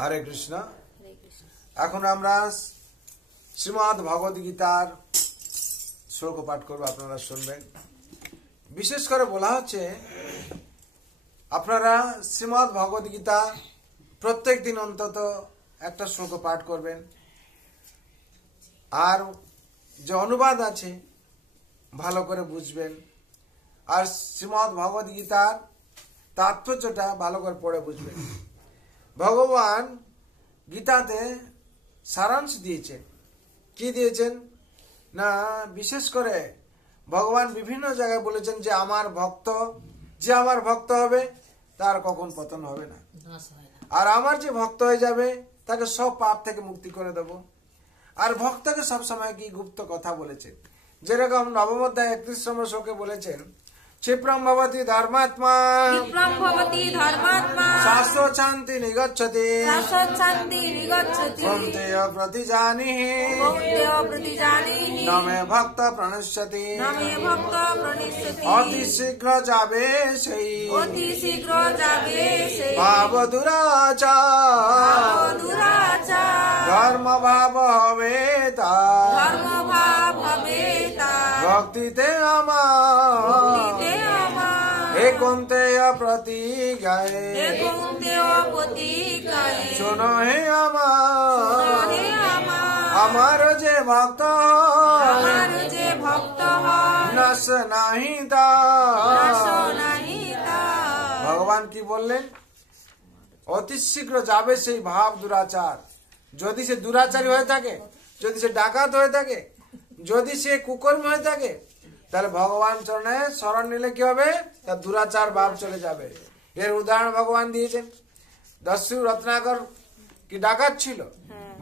হরে কৃষ্ণ। এখন আমরা শ্রীমদ্ ভগবদ গীতার শ্লোক পাঠ করবো, আপনারা শুনবেন। বিশেষ করে বলা হচ্ছে আপনারা শ্রীমদ্ ভগবদ গীতা প্রত্যেক দিন অন্তত একটা শ্লোক পাঠ করবেন। আর যে অনুবাদ আছে ভালো করে বুঝবেন, আর শ্রীমদ্ ভগবদ গীতার তাৎপর্যটা ভালো করে পড়ে বুঝবেন। ভগবান গীতাতে সারাংশ দিয়েছেন। কি দিয়েছেন না, বিশেষ করে ভগবান বিভিন্ন জায়গায় বলেছেন যে আমার ভক্ত হবে তার কখন পতন হবে না, আর আমার যে ভক্ত হয়ে যাবে তাকে সব পাপ থেকে মুক্তি করে দেব। আর ভক্তকে সবসময় কি গুপ্ত কথা বলেছেন, যেরকম নবম অধ্যায় 31 নম্বর শ্লোকে বলেছেন, क्षिप्रं भवति धर्मात्मा शाश्वतशान्ति निगच्छति कौन्तेय प्रतिजानीहि न मे भक्त प्रणश्यति अति शीघ्र जाबे sei भाव दुराचार धर्म भाव हवे तार भक्तिते আমার হে কৌন্তেয় প্রতিজ্ঞায় শোনো হে আমার যে ভক্ত নাশ নাহি তার। ভগবান কি বললেন, অতি শীঘ্র যাবে সেই ভাব দুরাচার। যদি সে দুরাচারী হয়ে থাকে, যদি সে ডাকাত হয়ে থাকে, যদি সে কুকর্ম হয়ে থাকে, তাহলে ভগবান চরণে শরণ নিলে কি হবে, তার দুরাচার ভাব চলে যাবে। এর উদাহরণ ভগবান দিয়েছেন। দস্যু রত্নাকর কি ডাকাত ছিল,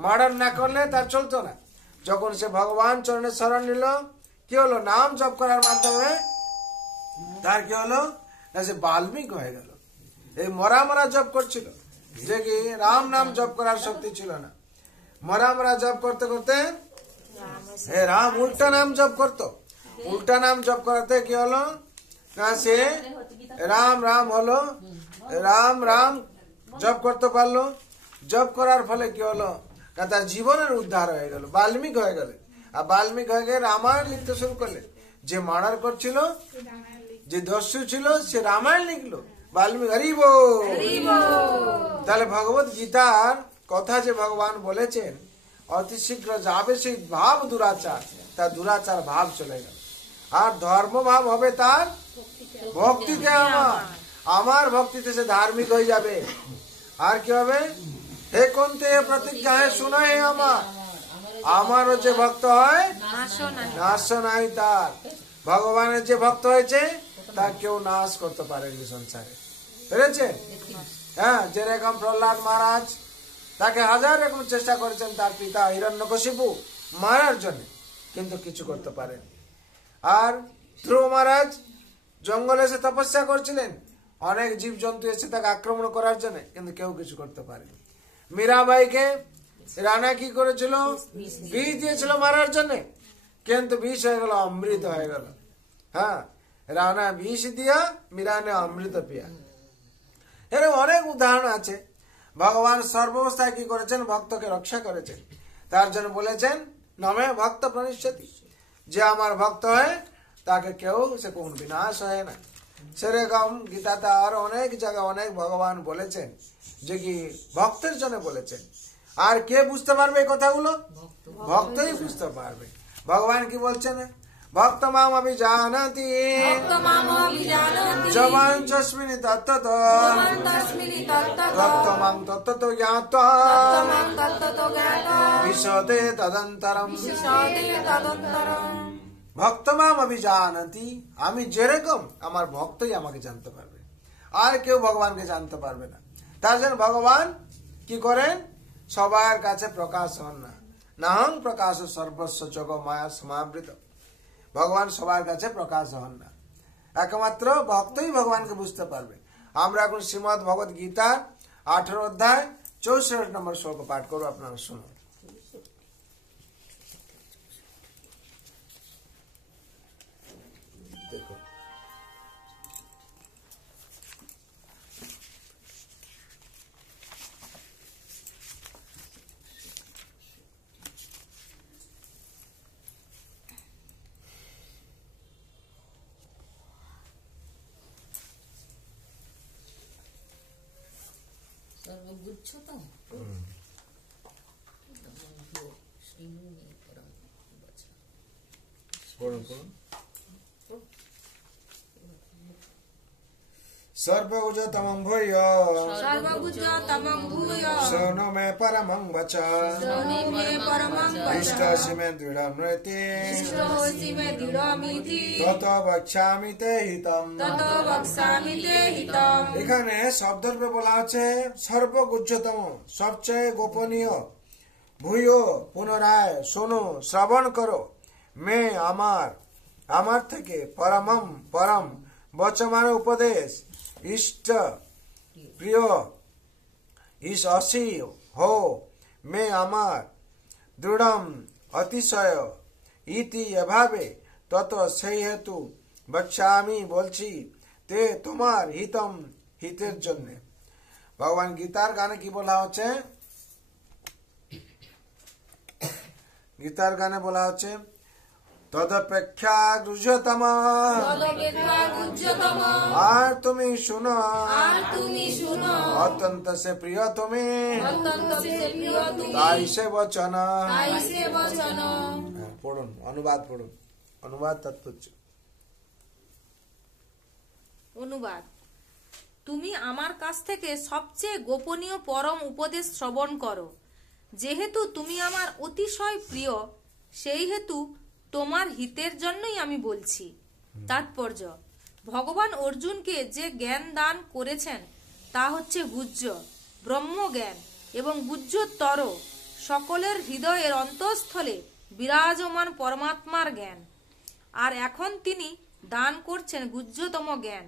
মার্ডার না করলে তার চলতো না। যখন সে ভগবান চরণে শরণ নিল, কি হলো, নাম জপ করার মাধ্যমে তার কি হলো না, সে বাল্মীকি হয়ে গেল। এই মরা জপ করছিল, যে কি রাম নাম জপ করার শক্তি ছিল না। মরা জপ করতে করতে হে রাম উল্টা নাম জপ করতো। উল্টা নাম জপ করাতে কি হলো না, সে রাম হলো, রাম জপ করতে পারলো। জপ করার ফলে কি হলো না, তার জীবনের উদ্ধার হয়ে গেল, বাল্মীকি হয়ে গেল। আর বাল্মীকি হয়ে গিয়ে রামায়ণ লিখতে শুরু করলে। যে মার্ডার করছিল, যে দস্যু ছিল, সে রামায়ণ লিখলো, বাল্মীকি। হরি বল। তাহলে ভগবত গীতার কথা যে ভগবান বলেছেন, অতি শীঘ্র যাবে সেই ভাব দুরাচার, তার দুরাচার ভাব চলে গেল। আর ধর্ম ভাব হবে তার ভক্তিতে আমার ভক্তিতে সে ধার্মিক হয়ে যাবে। আর কি হবে, হে কোনতে প্রতিজ্ঞা হে শোনা হে আমারও যে ভক্ত হয় নাশ নাই তার। ভগবানের যে ভক্ত হয়েছে তা কেউ নাশ করতে পারেনি সংসারে, বুঝেছেন? হ্যাঁ, যেরকম প্রহ্লাদ মহারাজ, তাকে হাজার রকম চেষ্টা করেছেন তার পিতা হিরণ্যকশিপু মারার জন্য, কিন্তু কিছু করতে পারেন। আর ধ্রুব মহারাজ জঙ্গলে এসে তপস্যা করছিলেন, অনেক জীব জন্তু এসে তাকে আক্রমণ করার জন্য, কিন্তু কেউ কিছু করতে পারেনি। মীরাবাইকে রানা কি করেছিল, বিষ দিয়েছিল মারার জন্য, কিন্তু বিষ হয়ে গেল অমৃত হয়ে গেল। হ্যাঁ, রানা বিষ দিয়া, মীরা নে অমৃত পিয়া। এরকম অনেক উদাহরণ আছে। ভগবান সর্বাবস্থায় কি করেছেন, ভক্তকে রক্ষা করেছেন। তার জন্য বলেছেন নমে ভক্ত প্রণিষ্যতি, যে আমার ভক্ত হয় তাকে কেউ সে কোন বিনাশ হয় না। সেরকম গীতাতে আর অনেক জায়গায় অনেক ভগবান বলেছেন, যে কি ভক্তের জন্য বলেছেন। আর কে বুঝতে পারবে এই কথাগুলো, ভক্তই বুঝতে পারবে। ভগবান কি বলছেন, ভক্ত মাম অভিজানতি জবাঞ্চস্মিনি তত্ত্বত ভক্ত মাং তত্ত্বত জ্ঞাত্বা বিশদে তদন্তরম। ভক্ত মাম অভিজানতি, আমি যেরকম আমার ভক্তই আমাকে জানতে পারবে, আর কেউ ভগবানকে জানতে পারবে না। তার জন্য ভগবান কি করেন, সবার কাছে প্রকাশ হন না। নাহং প্রকাশ সর্বস্ব জগ মায়া সমাবৃত। ভগবান সবার কাছে প্রকাশ হন না, একমাত্র ভক্তই ভগবানকে বুঝতে পারবে। আমরা এখন শ্রীমদ্ ভগবদ গীতা 18 অধ্যায় 64 নম্বর শ্লোক পাঠ করবো, আপনারা শুনুন। দেখো, সর্বগুচ্ছতম পড়ুন পড়ুন। सर्वगुजतमं भूय सर्वभुजतमं भूय शृणु मे परमं वचः शृणु मे परमं वचः इष्टसि मे दृढमृति इष्टोऽसि मे दृढमिति ततो वक्ष्यामि ते हितम्। ततो वक्ष्यामि ते हितम्। এখানে শব্দরূপে বলা আছে সর্বগুহ্যতম, সবচেয়ে গোপনীয়। ভূয় পুনরায় শোনো, শ্রবণ করো। মে আমার থেকে পরমম পরম বচমান উপদেশ ইষ্ট প্রিয় ইস অসি হো মে আমার দৃঢ়ম অতিশয় ইতি এভাবে তত সেই হেতু বক্ষ্যামি বলছি তে তোমার হিতম হিতের জন্য। ভগবান গীতার গানে কি বলা হচ্ছে? গীতার গানে বলা হচ্ছে তদপেক্ষা গুহ্যতম আর তুমি শুনো, অত্যন্ত সে প্রিয় তুমি, তাই সে বচন। পড়ুন, অনুবাদ পড়ুন, অনুবাদ তাৎপর্য। অনুবাদ: তুমি আমার কাছ থেকে সবচেয়ে গোপনীয় পরম উপদেশ শ্রবণ করো। যেহেতু তুমি আমার অতিশয় প্রিয়, সেই হেতু তোমার হিতের জন্যই আমি বলছি। তাৎপর্য: ভগবান অর্জুনকে যে জ্ঞান দান করেছেন তা হচ্ছে গুহ্য ব্রহ্মজ্ঞান এবং গুহ্যতর সকলের হৃদয়ের অন্তঃস্থলে বিরাজমান পরমাত্মার জ্ঞান। আর এখন তিনি দান করছেন গুহ্যতম জ্ঞান।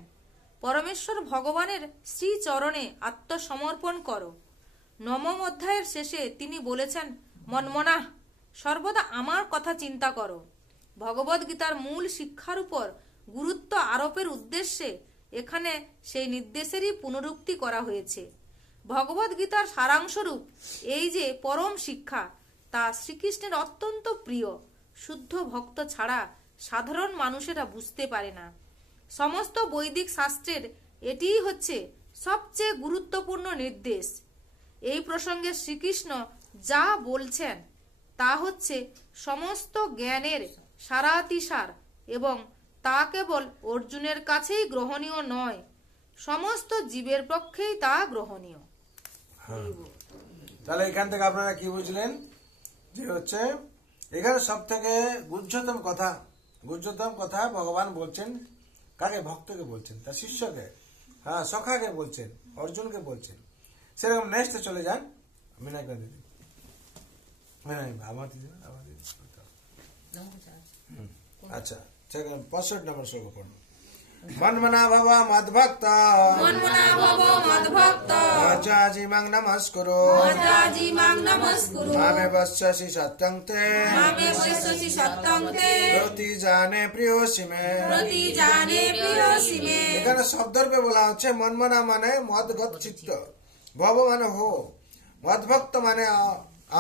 পরমেশ্বর ভগবানের শ্রীচরণে আত্মসমর্পণ করো। নবম অধ্যায়ের শেষে তিনি বলেছেন, মন্মনাঃ, সর্বদা আমার কথা চিন্তা করো। ভগবদ গীতার মূল শিক্ষার উপর গুরুত্ব আরোপের উদ্দেশ্যে এখানে সেই নির্দেশেরই পুনরুক্তি করা হয়েছে। ভগবদ গীতার সারাংশরূপ এই যে পরম শিক্ষা, তা শ্রীকৃষ্ণের অত্যন্ত প্রিয়। শুদ্ধ ভক্ত ছাড়া সাধারণ মানুষেরা বুঝতে পারে না। সমস্ত বৈদিক শাস্ত্রের এটিই হচ্ছে সবচেয়ে গুরুত্বপূর্ণ নির্দেশ। এই প্রসঙ্গে শ্রীকৃষ্ণ যা বলছেন তা হচ্ছে সমস্ত জ্ঞানের সারাতিসার এবং তা কেবল অর্জুনের কাছেই গ্রহণীয় নয়, সমস্ত জীবের পক্ষেই তা গ্রহণীয়। তাহলে এখান থেকে আপনারা কি বুঝলেন? যে হচ্ছে এখানে সব থেকে গুহ্যতম কথা ভগবান বলছেন কাকে? ভক্তকে বলছেন, তার শিষ্যকে, হ্যাঁ, সখাকে বলছেন, অর্জুনকে বলছেন। সেরকম নেক্সট চলে যান। মিনা দিদি, আমার দিদি, আচ্ছা, 65 নম্বর শ্লোক পড়ুন। মন্মনা ভব মদ্ভক্ত মজ্জাজিমাং নমস্কুরু মামে বস্যসি সত্যং তে প্রতিজানে প্রিয়সি মে। এখানে শব্দরূপে বলা হচ্ছে মন্মনা মানে মদগত চিত্ত, ভব মানে হো, মদ্ভক্ত মানে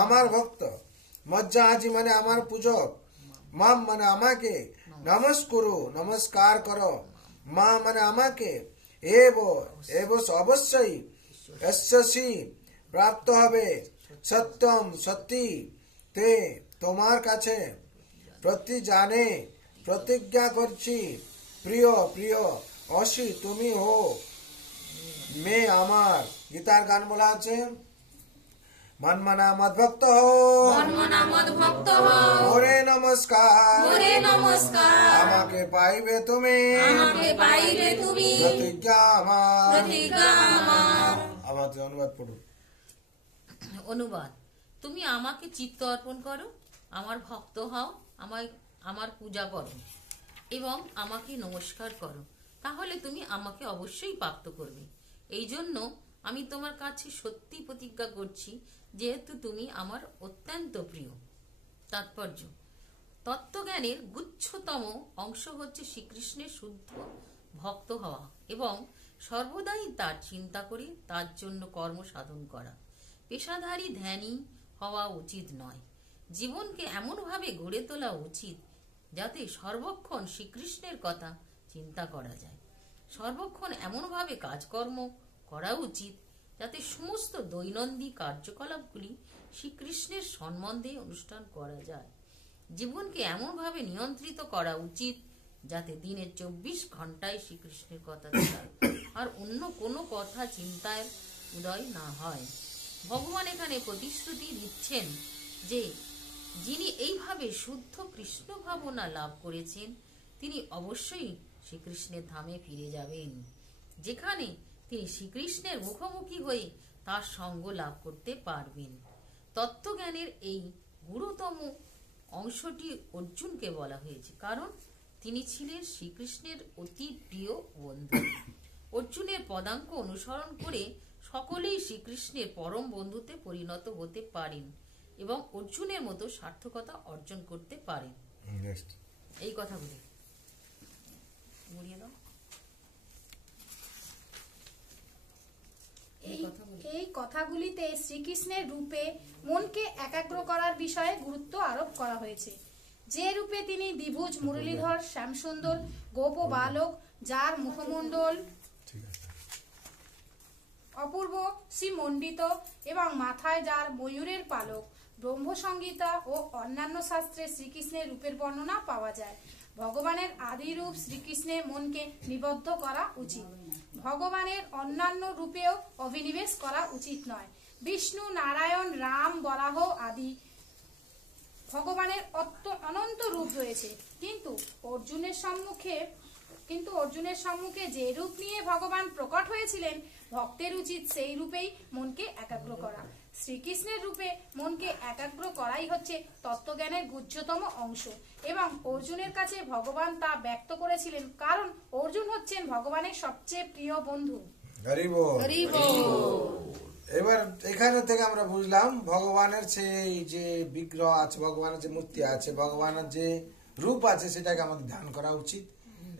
আমার ভক্ত, মজ্জাজি মানে আমার পূজক, মাম মানে আমাকে, নমস্কুরু নমস্কার করো, মা মানে আমাকে, এব অবশ্যই এসসি প্রাপ্ত হবে, সত্যম সত্যি তে তোমার কাছে, প্রতি জানে প্রতিজ্ঞা করছি, প্রিয় প্রিয় অসি তুমি হো, মে আমার। গীতার গান বলা আছে মন্মনা মদ্ভক্ত ওরে নমস্কার, আমাকে পাইবে তুমি, প্রতিজ্ঞা আমার। আমাদের অনুবাদ পড়ুন। অনুবাদ: তুমি আমাকে চিত্ত অর্পণ করো, আমার ভক্ত হও, আমার পূজা করো এবং আমাকে নমস্কার করো, তাহলে তুমি আমাকে অবশ্যই প্রাপ্ত করবে। এই জন্য আমি তোমার কাছে সত্যি প্রতিজ্ঞা করছি, যেহেতু তুমি আমার অত্যন্ত প্রিয়। তাৎপর্য: তত্ত্বজ্ঞানের গুচ্ছতম অংশ হচ্ছে শ্রীকৃষ্ণের শুদ্ধ ভক্ত হওয়া এবং সর্বদাই তার চিন্তা করে তার জন্য কর্ম সাধন করা। পেশাধারী ধ্যানী হওয়া উচিত নয়। জীবনকে এমনভাবে গড়ে তোলা উচিত যাতে সর্বক্ষণ শ্রীকৃষ্ণের কথা চিন্তা করা যায়। সর্বক্ষণ এমনভাবে কাজকর্ম করা উচিত যাতে সমস্ত দৈনন্দিন কার্যকলাপগুলি শ্রীকৃষ্ণের সম্বন্ধে অনুষ্ঠান করা যায়। জীবনকে এমনভাবে নিয়ন্ত্রিত করা উচিত যাতে দিনের 24 ঘন্টায় শ্রীকৃষ্ণের কথা ছাড়া আর অন্য কোনো কথা চিন্তায় উদয় না হয়। ভগবান এখানে প্রতিশ্রুতি দিচ্ছেন যে যিনি এইভাবে শুদ্ধ কৃষ্ণ ভাবনা লাভ করেছেন তিনি অবশ্যই শ্রীকৃষ্ণের ধামে ফিরে যাবেন, যেখানে তিনি শ্রীকৃষ্ণের মুখোমুখি হয়ে তার সঙ্গ লাভ করতে পারবেন। তত্ত্বজ্ঞানের এই গুরুতম অংশটি অর্জুনকে বলা হয়েছে, কারণ তিনি ছিলেন শ্রীকৃষ্ণের অতি প্রিয় বন্ধু। অর্জুনের পদাঙ্ক অনুসরণ করে সকলেই শ্রীকৃষ্ণের পরম বন্ধুতে পরিণত হতে পারেন এবং অর্জুনের মতো সার্থকতা অর্জন করতে পারেন। এই কথাগুলি বলিয়ে দাও। এই কথাগুলিতে শ্রীকৃষ্ণের রূপে মনকে একাগ্র করার বিষয়ে গুরুত্ব আরোপ করা হয়েছে। যে রূপে তিনি দ্বিভুজ মুরলীধর শ্যামসুন্দর গোপ বালক, যার মুখমণ্ডল অপূর্ব শ্রীমণ্ডিত এবং মাথায় যার ময়ূরের পালক, ব্রহ্মসংহিতা ও অন্যান্য শাস্ত্রে শ্রীকৃষ্ণের রূপের বর্ণনা পাওয়া যায়। ভগবানের আদি রূপ শ্রীকৃষ্ণে মনকে নিবদ্ধ করা উচিত। ভগবানের অন্যান্য রূপেও অভিনিবেশ করা উচিত নয়। বিষ্ণু, নারায়ণ, রাম, বরাহ আদি ভগবানের অনন্ত রূপ রয়েছে, কিন্তু অর্জুনের সম্মুখে যে রূপ নিয়ে ভগবান প্রকট হয়েছিলেন ভক্তের উচিত সেই রূপেই মনকে একাগ্র করা। শ্রীকৃষ্ণের রূপে মনকে একাগ্র করাই হচ্ছে তত্ত্বজ্ঞানের গুহ্যতম অংশ এবং অর্জুনের কাছে ভগবান তা ব্যক্ত করেছিলেন, কারণ অর্জুন হচ্ছেন ভগবানের সবচেয়ে প্রিয় বন্ধু। এবার এখানে থেকে আমরা বুঝলাম ভগবানের সেই যে বিগ্রহ আছে, ভগবানের যে মূর্তি আছে, ভগবানের যে রূপ আছে সেটাকে আমাদের ধ্যান করা উচিত।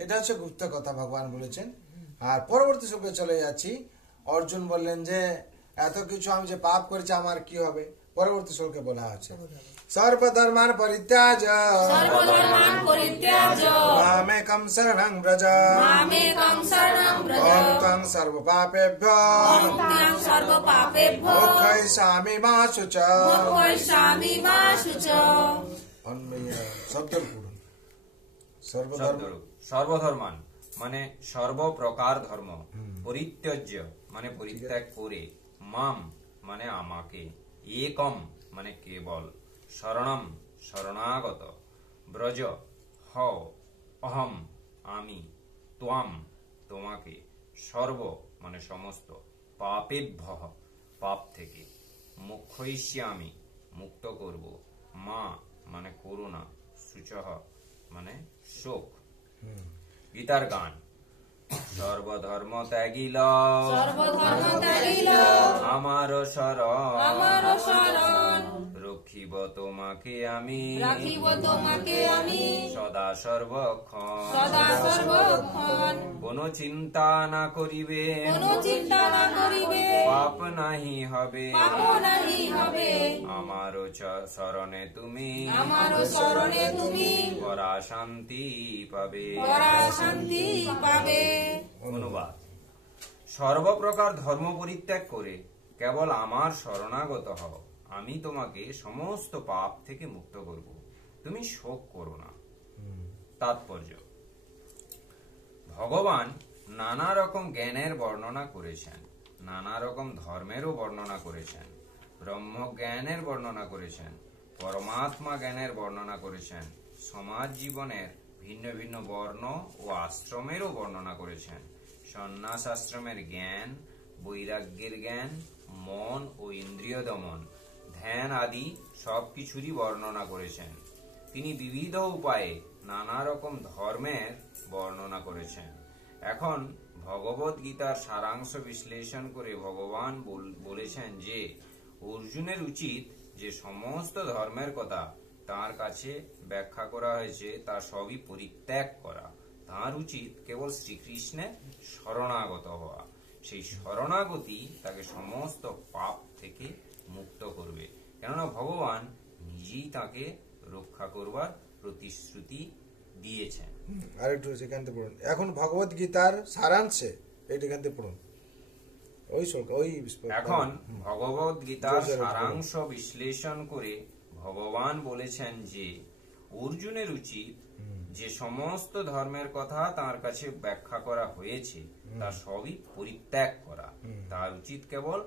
এটা হচ্ছে গুপ্ত কথা ভগবান বলেছেন। আর পরবর্তী শ্লোকে চলে যাচ্ছি। অর্জুন বললেন যে এত কিছু আমি যে পাপ করেছি আমার কি হবে? পরবর্তী শ্লোকে বলা আছে সর্বধর্মান পরিত্যাজ মামেকং শরণং ব্রজ অহং ত্বং সর্বপাপেভ্যো মোক্ষয়িষ্যামি মা শুচা। সর্বধর্মান মানে সর্বপ্রকার ধর্ম, পরিত্যাজ্য মানে পরিত্যাগ করে, মাম মানে আমাকে, একম মানে কেবল, শরণম শরণাগত, ব্রজ হও, অহম আমি, ত্বাম তোমাকে, সর্ব মানে সমস্ত, পাপেভ্য পাপ থেকে, মোক্ষয়িষ্যামি মুক্ত করব, মা মানে করুণা, শুচঃ মানে শোক। গীতার গান সর্বধর্ম ত্যাগিল আমার শরণ রক্ষিব তোমাকে আমি সদা সর্বক্ষণ কোন চিন্তা না করিবে পাপ নাহি হবে আমার শরণে তুমি পরা শান্তি পাবে। অনুবাদ: সর্বপ্রকার ধর্ম পরিত্যাগ করে কেবল আমার শরণাগত হও, আমি তোমাকে সমস্ত পাপ থেকে মুক্ত করব, তুমি শোক করো না। তাৎপর্য: ভগবান নানা রকম জ্ঞানের বর্ণনা করেছেন, নানা রকম ধর্মেরও বর্ণনা করেছেন, ব্রহ্ম জ্ঞানের বর্ণনা করেছেন, পরমাত্মা জ্ঞানের বর্ণনা করেছেন, সমাজ জীবনের ভিন্ন ভিন্ন বর্ণ ও আশ্রমেরও বর্ণনা করেছেন, সন্ন্যাস আশ্রমের জ্ঞান, বৈরাগ্যের জ্ঞান, মন ও ইন্দ্রিয় দমন, ধ্যান আদি সবকিছুরই বর্ণনা করেছেন। তিনি বিবিধ উপায়ে নানা রকম ধর্মের বর্ণনা করেছেন। এখন ভগবত গীতার সারাংশ বিশ্লেষণ করে ভগবান বলেছেন যে অর্জুনের উচিত যে সমস্ত ধর্মের কথা তার কাছে ব্যাখ্যা করা হয়েছে তা সবই পরিত্যাগ করা। তার উচিত কেবল শ্রীকৃষ্ণের শরণাগত হওয়া। সেই শরণাগতি তাকে সমস্ত পাপ থেকে মুক্ত করবে, কেননা ভগবান নিজেই তাকে রক্ষা করবার প্রতিশ্রুতি দিয়েছেন। আর একটু সেখান থেকে পড়ুন। এখন ভগবত গীতার সারাংশে এইখান থেকে পড়ুন। ওই শ্লোক ওই এখন ভগবত গীতার সারাংশ বিশ্লেষণ করে ভগবান বলেছেন যে অর্জুনের উচিত যে সমস্ত ধর্মের কথা তার কাছে ব্যাখ্যা করা হয়েছে তা সবই পরিত্যাগ করা। তার উচিত কেবল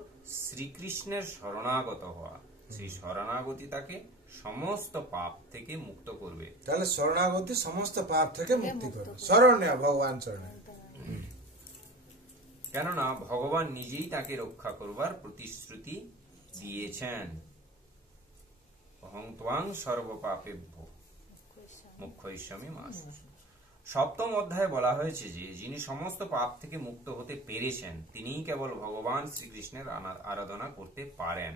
শ্রীকৃষ্ণের শরণাগত হওয়া। সেই শরণাগতি তাকে সমস্ত পাপ থেকে মুক্ত করবে। তাহলে শরণাগতি সমস্ত পাপ থেকে মুক্তি করবে, শরণ নেওয়া ভগবান শরণে। কেননা ভগবান নিজেই তাকে রক্ষা করবার প্রতিশ্রুতি দিয়েছেন। অহং ত্বাং সর্বপাপেভ্যো মুখ্যৈষ্যামি মা শুচি। সপ্তম অধ্যায়ে বলা হয়েছে যে যিনি সমস্ত পাপ থেকে মুক্ত হতে পেরেছেন তিনিই কেবল ভগবান শ্রীকৃষ্ণের আরাধনা করতে পারেন।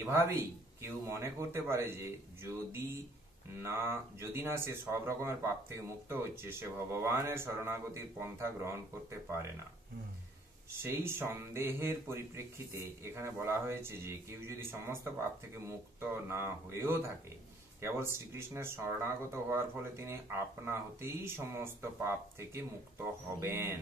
এভাবেই কেউ মনে করতে পারে যে যদি না সে সব রকমের পাপ থেকে মুক্ত হচ্ছে, সে ভগবানের শরণাগতির পন্থা গ্রহণ করতে পারে না। সেই সন্দেহের পরিপ্রেক্ষিতে এখানে বলা হয়েছে যে কেউ যদি সমস্ত পাপ থেকে মুক্ত না হয়েও থাকে, কেবল শ্রীকৃষ্ণের শরণাগত হওয়ার ফলে তিনি আপনা হতেই সমস্ত পাপ থেকে মুক্ত হবেন।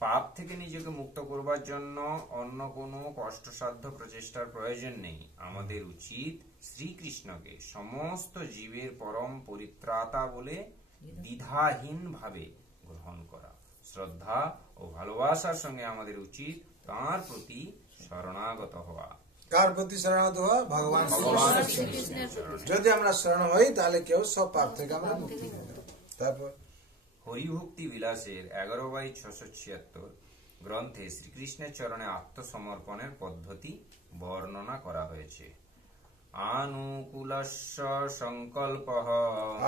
পাপ থেকে নিজেকে মুক্ত করবার জন্য অন্য কোনো কষ্টসাধ্য প্রচেষ্টার প্রয়োজন নেই। আমাদের উচিত শ্রীকৃষ্ণকে সমস্ত জীবের পরম পরিত্রাতা বলে দ্বিধাহীন ভাবে গ্রহণ করা। শ্রদ্ধা ও ভালোবাসার সঙ্গে আমাদের উচিত তাঁর প্রতি শরণাগত হওয়া। কার প্রতি শরণাগত হওয়া? ভগবান শ্রীকৃষ্ণের। যদি আমরা শরণ হই তাহলে কেউ সব পাপ থেকে আমরা মুক্তি পাব। তারপর হরিভক্তি বিলাসের 11/676 গ্রন্থে শ্রীকৃষ্ণের চরণে আত্মসমর্পণের পদ্ধতি বর্ণনা করা হয়েছে। আনুকূলস্য সংকল্পঃ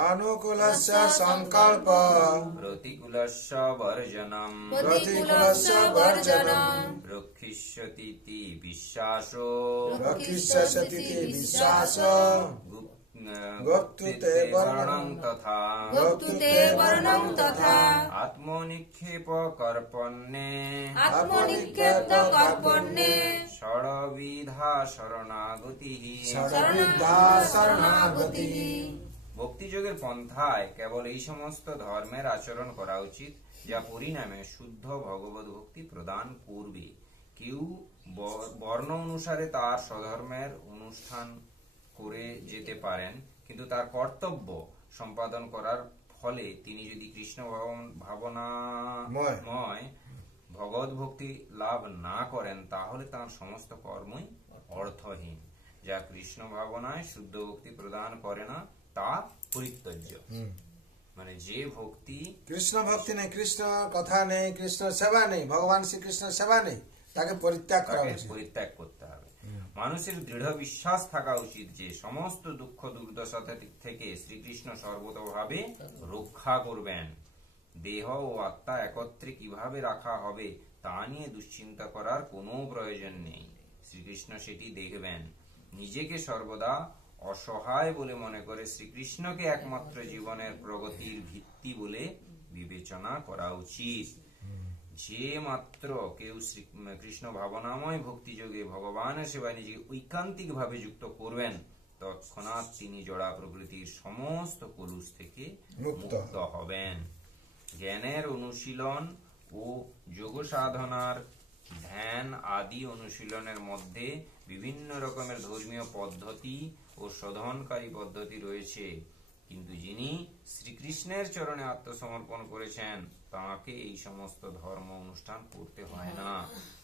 আনুকূলস্য সংকল্প প্রতিকূলস্য বর্জনম প্রতিকূলস্য বর্জনম রক্ষিষ্যতীতি বিশ্বাসো রক্ষিষ্যতীতি বিশ্বাস গুপ্তুতে বর্ণং তথা গুপ্তুতে বর্ণং তথা আত্মনিক্ষেপ কর্পণ্যে আত্মনিক্ষেপ্ত কর্পণ্যে ষড়বিধা শরণাগতি। শরণবিদ্ধা শরণাগতি। ভক্তিযোগের পন্থায় কেবল এই সমস্ত ধর্মের আচরণ করা উচিত যা পরিণামে শুদ্ধ ভগবত ভক্তি প্রদান করবে। কেউ বর্ণ অনুসারে তার স্বধর্মের অনুষ্ঠান করে যেতে পারেন, কিন্তু তার কর্তব্য সম্পাদন করার ফলে তিনি যদি কৃষ্ণ ভাবনাময় ভগবত ভক্তি লাভ না করেন তাহলে তার সমস্ত কর্মই অর্থহীন। যা কৃষ্ণ ভাবনায় শুদ্ধ ভক্তি প্রদান করে না তা পরিত্যাজ্য। মানে যে ভক্তি কৃষ্ণ ভক্তি নেই, কৃষ্ণ কথা নেই, কৃষ্ণ সেবা নেই, ভগবান শ্রীকৃষ্ণের সেবা নেই, তাকে পরিত্যাগ করা উচিত। পরিত্যাগ করতে হবে। মানুষের দৃঢ় বিশ্বাস থাকা উচিত যে সমস্ত দুঃখ দুর্দশা থেকে শ্রীকৃষ্ণ সর্বতভাবে রক্ষা করবেন। দেহ ও আত্মা একত্রে কিভাবে রাখা হবে তা নিয়ে দুশ্চিন্তা করার কোনো প্রয়োজন নেই। শ্রীকৃষ্ণ সেটি দেখবেন। নিজেকে সর্বদা অসহায় বলে মনে করে শ্রীকৃষ্ণকে একমাত্র জীবনের প্রগতির ভিত্তি বলে বিবেচনা করা উচিত। যে মাত্র কেউ কৃষ্ণ ভাবনাময় ভক্তিযোগে ভগবানের সেবায় নিজেকে ঐকান্তিক ভাবে যুক্ত করবেন, তৎক্ষণাৎ তিনি জড়া প্রকৃতির সমস্ত কলুষ থেকে মুক্ত হবেন। জ্ঞানের অনুশীলন ও যোগ সাধনার ধ্যান আদি অনুশীলনের মধ্যে বিভিন্ন রকমের ধর্মীয় পদ্ধতি ও শোধনকারী পদ্ধতি রয়েছে, কিন্তু যিনি শ্রীকৃষ্ণের চরণে আত্মসমর্পণ করেছেন তাঁকে এই সমস্ত ধর্ম অনুষ্ঠান করতে হয় না।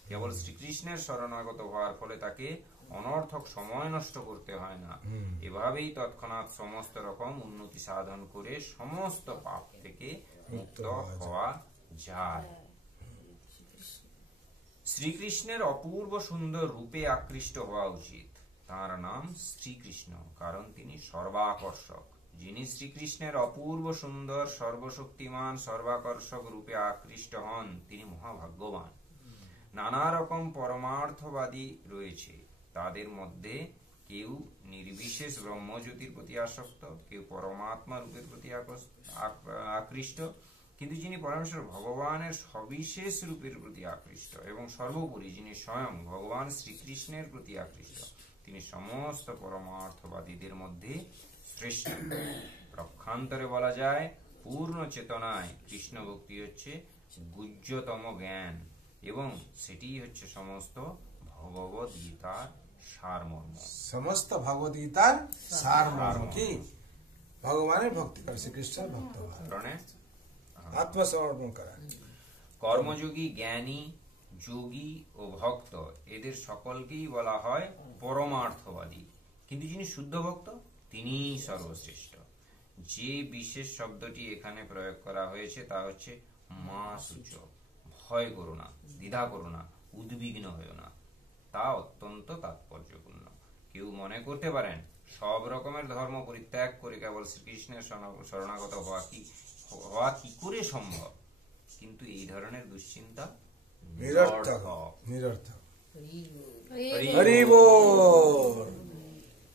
কেবল শ্রীকৃষ্ণের শরণাগত হওয়ার ফলে তাকে অনর্থক সময় নষ্ট করতে হয় না। এভাবেই তৎক্ষণাৎ সমস্ত রকম উন্নতি সাধন করে সমস্ত পাপ থেকে মুক্ত হওয়া যায়। শ্রীকৃষ্ণের অপূর্ব সুন্দর রূপে আকৃষ্ট হওয়া উচিত। তাঁর নাম শ্রীকৃষ্ণ, কারণ তিনি সর্বাকর্ষক। যিনি শ্রীকৃষ্ণের অপূর্ব সুন্দর সর্বশক্তিমান সর্বাকর্ষক রূপে আকৃষ্ট হন তিনি মহাভাগ্যবান। নানা রকম পরমার্থবাদী রয়েছে। তাদের মধ্যে কেউ নির্বিশেষ ব্রহ্মজ্যোতির প্রতি আসক্ত, কেউ পরমাত্মা রূপের প্রতি আকৃষ্ট, কিন্তু যিনি পরমেশ্বর ভগবানের সবিশেষ রূপের প্রতি আকৃষ্ট এবং সর্বোপরি যিনি স্বয়ং ভগবান শ্রীকৃষ্ণের প্রতি আকৃষ্ট তিনি সমস্ত পরমার্থবাদীদের মধ্যে শ্রেষ্ঠ। প্রক্ষান্তরে বলা যায় পূর্ণ চেতনায় কৃষ্ণ ভক্তি হচ্ছে গুহ্যতম জ্ঞান। এবং সেটি হচ্ছে সমস্ত ভগবদ গীতার সারমর্ম। সমস্ত ভগবদ গীতার সারমর্ম কি? ভগবানের ভক্তি করা, শ্রীকৃষ্ণের ভক্ত হওয়া, কারণে আত্মসমর্পণ করা। কর্মযোগী, জ্ঞানী, যোগী ও ভক্ত এদের সকলকেই বলা হয় পরমার্থবাদী, কিন্তু যিনি শুদ্ধ ভক্ত তিনিই সর্বশ্রেষ্ঠ। যে বিশেষ শব্দটি এখানে প্রয়োগ করা হয়েছে তা হচ্ছে মা সূচ, ভয় করো না, দ্বিধা করো না, উদ্বিগ্ন হয়েও না। তা অত্যন্ত তাৎপর্যপূর্ণ। কেউ মনে করতে পারেন সব রকমের ধর্ম পরিত্যাগ করে কেবল শ্রীকৃষ্ণের শরণাগত হওয়া কি করে সম্ভব, কিন্তু এই ধরনের দুশ্চিন্তা নিরর্থক, নিরর্থক। নিরর্থক। হরি হরি বল।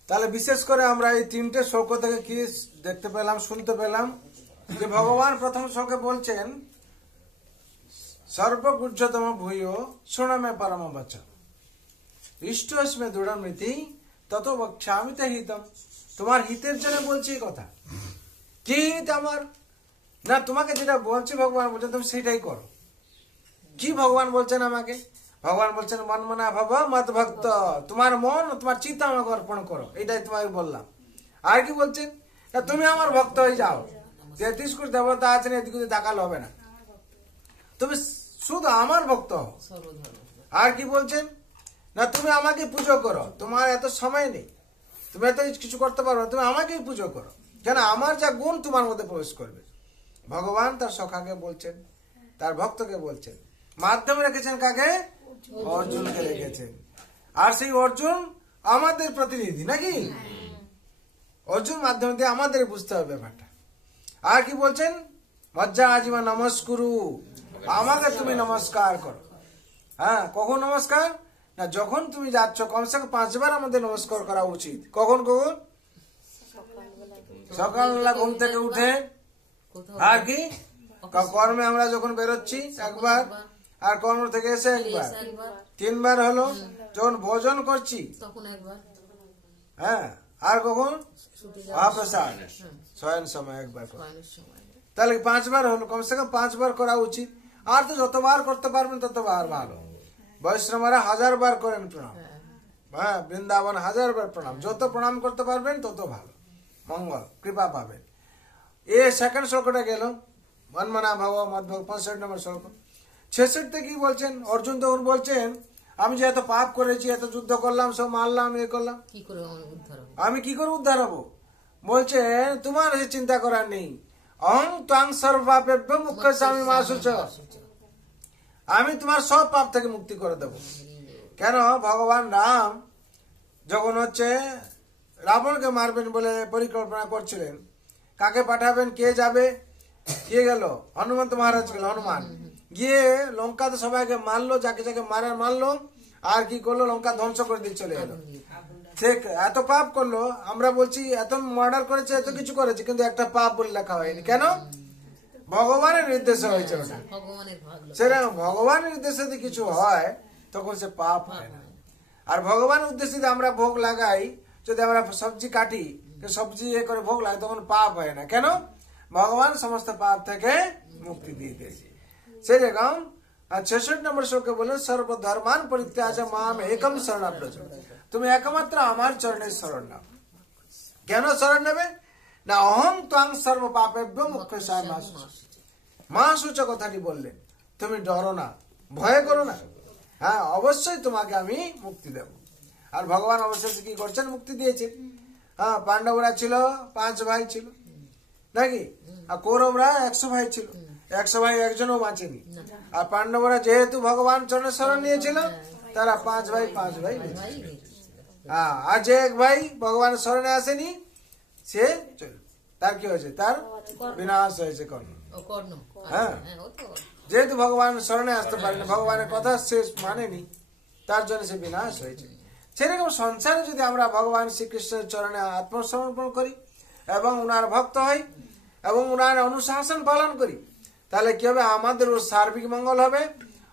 তাহলে বিশেষ করে আমরা এই তিনটে শ্লোক থেকে কি দেখতে পেলাম, শুনতে পেলাম, যে ভগবান প্রথম শ্লোকে বলছেন সর্বগুহ্যতম ভূয় শোনামে পরম বচন ইষ্টস্মে দৃঢ়মৃতি তত বক্ষ্যামি তে হিতম। তোমার হিতের জন্য বলছি এই কথা। কি হিত আমার? না, তোমাকে যেটা বলছি ভগবান বলছেন তুমি সেটাই করো। কি ভগবান বলছেন আমাকে? ভগবান বলছেন মন মনা ভব মত ভক্ত, তোমার মন তোমার চিত্ত আমাকে অর্পণ করো, এটাই তোমাকে বললাম। আর কি বলছেন? না, তুমি আমার ভক্ত হয়ে যাও। 33 কোটি দেবতা আছেন, এদিকে তাকাল হবে না, তুমি শুধু আমার ভক্ত হও। আর কি বলছেন? না, তুমি আমাকে পুজো করো, তোমার এত সময় নেই, তুমি এত কিছু করতে পারো না, তুমি আমাকেই পুজো করো, কেন আমার যা গুণ তোমার মধ্যে প্রবেশ করবে। ভগবান তার সখাকে বলছেন, তার ভক্তকে বলছেন, মাধ্যমে রেখেছেন কাকে? অর্জুনকে রেখেছেন। আর সেই অর্জুন আমাদের প্রতিনিধি নাকি? অর্জুন মাধ্যমে দিয়ে আমাদের বুঝতে হবে ব্যাপারটা। আর কি বলছেন? মজ্জা আজিমা নমস্কুরু, আমাকে তুমি নমস্কার করো। হ্যাঁ, কখন নমস্কার? না, যখন তুমি যাচ্ছ কমসে কম 5 বার আমাদের নমস্কার করা উচিত। কখন কখন? সকালবেলা ঘুম থেকে উঠে, আর কি কর্মে আমরা যখন বেরোচ্ছি একবার, আর কর্ম থেকে এসে একবার, 3 বার হলো। যখন ভোজন করছি তখন একবার, হ্যাঁ, আর কখন মহাপ্রসাদ শয়ন সময় একবার করে। শয়নের সময়। তাহলে 5 বার হলো, কমসে কম 5 বার করা উচিত। আর তো যতবার করতে পারবেন ততবার ভালো। বৈষ্ণবরা 1000 বার করেন প্রণাম, হ্যাঁ, বৃন্দাবন 1000 বার প্রণাম। যত প্রণাম করতে পারবেন তত ভালো, মঙ্গল কৃপা পাবেন। এ সেকেন্ড শ্লোকটা গেল, মন মনা ভব মত ভব। 65 নম্বর শ্লোক। 66 কি বলছেন? অর্জুন তখন বলছেন, আমি যে এত পাপ করেছি, এত যুদ্ধ করলাম, সব মারলাম, এ করলাম, কি করে উদ্ধার হবে? আমি কি করে উদ্ধার হবো? বলছেন তোমার চিন্তা করার নেই। অহং ত্বাং সর্বপাপেভ্য মুখ্যস্যামি মা শুচ, আমি তোমার সব পাপ থেকে মুক্তি করে দেব। কেন? ভগবান রাম যখন হচ্ছে রাবণকে মারবেন বলে পরিকল্পনা করছিলেন, কাকে পাঠাবেন, কে যাবে, কে গেল? হনুমন্ত মহারাজ গেল। হনুমান গিয়ে লঙ্কাতে সবাইকে মারলো, যাকে যাকে মারলো, আর কি করলো? লঙ্কা ধ্বংস করে দিয়ে চলে এলো। সে এত পাপ করলো, আমরা বলছি এত মার্ডার করেছে, এত কিছু করেছে, কিন্তু একটা পাপ বলে লেখা হয়নি। কেন? ভগবানের নির্দেশে হয়েছে ওটা। ভগবানের ভাগ। সেটা ভগবানের নির্দেশে যদি কিছু হয় তখন সে পাপ হয় না। আর ভগবানের উদ্দেশ্যে যদি আমরা ভোগ লাগাই, যদি আমরা সবজি কাটি, সবজি এ করে ভোগ লাগাই, তখন পাপ হয় না। কেন? ভগবান সমস্ত পাপ থেকে মুক্তি দিয়ে দিয়েছে। সেরকম 66 নম্বর শ্লোকে বলেন, সর্বধর্মান পরিত্যাজ্য মাম একম শরণং ব্রজ, তুমি একমাত্র আমার চরণে শরণ নাও। কেন শরণ নেবে? না, অহং ত্বাং সর্ব পাপেভ্য মুখ্যস্যামি মা শুচ। মা শুচ কথাটি বললেন, তুমি ডরো না, ভয় করো না, হ্যাঁ, অবশ্যই তোমাকে আমি মুক্তি দেব। আর ভগবান অবশ্যই কি করছেন? মুক্তি দিয়েছে। হ্যাঁ, পাণ্ডবরা ছিল 5 ভাই ছিল নাকি, আর কৌরবরা 100 ভাই ছিল। 100 ভাই একজনও বাঁচেনি। আর পাণ্ডবরা যেহেতু ভগবান চরণে শরণ নিয়েছিল, তারা 5 ভাই হ্যাঁ, আর যে এক ভাই ভগবানের শরণে আসেনি, সে তার কি হয়েছে? তার বিনাশ হয়েছে। কর্ণ, হ্যাঁ, যেহেতু ভগবান শরণে আসতে পারেনি, ভগবানের কথা সে মানেনি, তার জন্য সে বিনাশ হয়েছে। সেরকম সংসারে যদি আমরা ভগবান শ্রীকৃষ্ণের চরণে আত্মসমর্পণ করি এবং উনার ভক্ত হই এবং উনার অনুশাসন পালন করি, তাহলে কি হবে? আমাদের সার্বিক মঙ্গল হবে।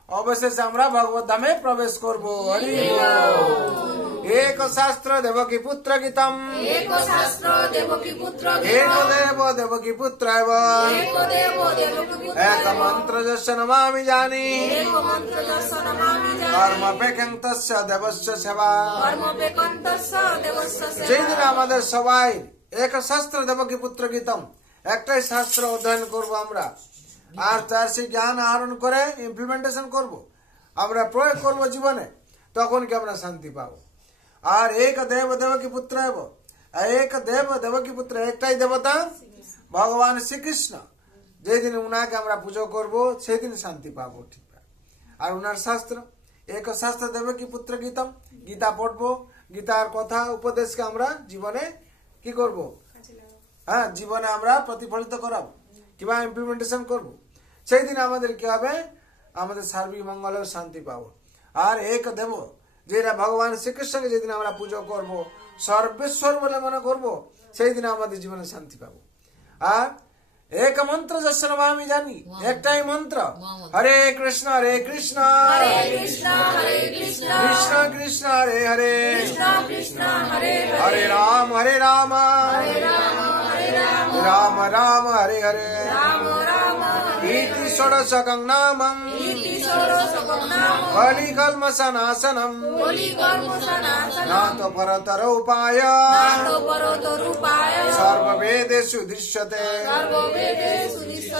অবশেষে আমরা ভগবত ধামে প্রবেশ করবো। হরি বল। एक शास्त्र देवकी पुत्र गीतम एक शास्त्र देवकी पुत्र एक देव देवकी पुत्र एव एक देव देवकी पुत्र एक मंत्र जस्य नमामि जानी एक मंत्र दर्शन नामी कर्म पेकंतस्य देवस्य सेवा कर्म बेकंतस्य देवस्य যেই দিন আমাদের সবাই এক শাস্ত্র দেবকী পুত্র গীতম একটাই শাস্ত্র অধ্যয়ন করব আমরা আর তার সেই জ্ঞান আহরণ করে ইমপ্লিমেন্টেশন করব আমরা প্রয়োগ করব জীবনে তখন কি আমরা শান্তি পাবো আর এক দেব দেবকী পুত্র এব এক দেব দেবকী পুত্র একটাই দেবতা ভগবান শ্রীকৃষ্ণ যেদিন উনাকে আমরা পুজো করব সেদিন শান্তি পাবো ঠিক আর উনার শাস্ত্র এক শাস্ত্র দেবকী পুত্র গীতম গীতা পড়বো গীতার কথা উপদেশকে আমরা জীবনে কি করব হ্যাঁ জীবনে আমরা প্রতিফলিত করাবো কিংবা ইমপ্লিমেন্টেশন করব সেই দিন আমাদের কি হবে আমাদের সার্বিক মঙ্গল ও শান্তি পাবো আর এক দেব যেটা ভগবান শ্রীকৃষ্ণকে যেদিন আমরা পুজো করব সর্বেশ্বর বলে মনে করব সেই দিন আমাদের জীবনে শান্তি পাবো আর এক মন্ত্র যস্য নমামি জানি একটাই মন্ত্র হরে কৃষ্ণ কৃষ্ণ কৃষ্ণ কৃষ্ণ হরে হরে হরে রাম রাম রাম হরে হরে ইতি ষোড়শকং নামং বলি কলমসনাসনম নাতো পরতর উপায় সর্ববেদেষু দৃশ্যতে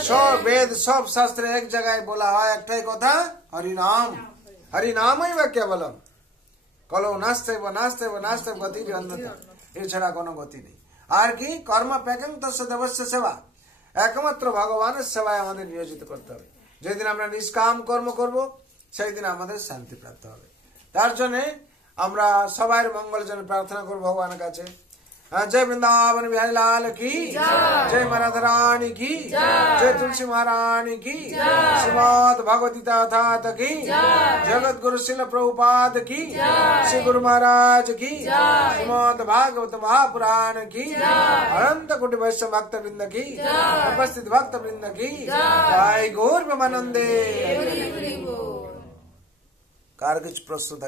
সব বেদ সব শাস্ত্রে এক জায়গায় বলা হয় একটাই কথা হরিনাম হরিনামই বা কেবলম কলো নাস্তেব নাস্তেব নাস্তেব গতি এছাড়া কোনো গতি নেই আর কি কর্ম পেকংতস্য দেবস্য সেবা একমাত্র ভগবানের সেবায় আমাদের নিয়োজিত করতে হবে যেদিন আমরা নিষ্কাম কর্ম করব সেই দিন আমাদের শান্তি প্রাপ্ত হবে তার জন্য আমরা সবার মঙ্গলের জন্য প্রার্থনা করব ভগবানের কাছে जय वृंदावन बिहारी लाल की जय महाराज रानी की जय तुलसी महारानी की श्रीमद भगवती ठाकुर की जगत गुरु श्रील प्रभुपाद की श्री गुरु महाराज की श्रीमद भागवत महापुराण की अनंत कोटि वैष्णव भक्त वृंद की उपस्थित भक्त वृंद की जय गौर प्रेमानंदे कार कुछ प्रस्तुत